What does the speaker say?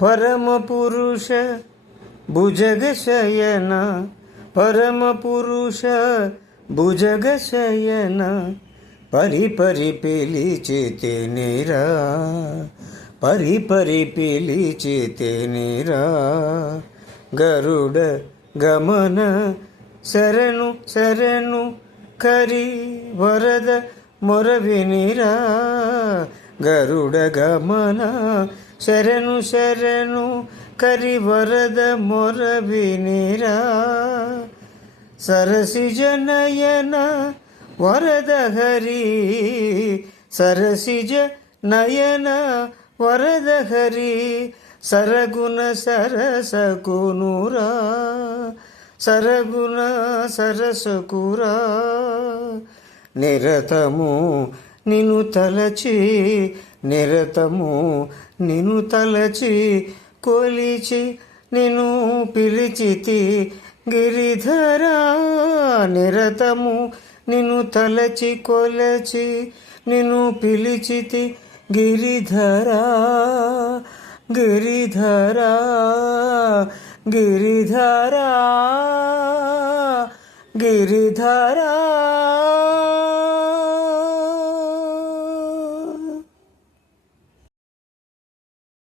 పరమ పురుష భుజగశయన పరమ పురుష భుజగశయన పరి పరి పిలిచితేనిరా పరి పరి పిలిచితేనిరా గరుడ గమన శరణు శరణు కరి వరద మొరవినిరా గరుడ గమన శరణు శరణు కరి వరద మొరవినిరా సరసిజ నయన వరద హరి సరసిజ నయన వరద హరి సరగుణ సరసకునురా సరగుణ సరసకురా నిరతము నిను తలచి నిరతము నిను తలచి కొలిచి నిను పిలిచితి గిరిధరా నిరతము నిను తలచి కొలచి నిను పిలిచితి గిరిధరా గిరిధరా గిరిధరా గిరిధరా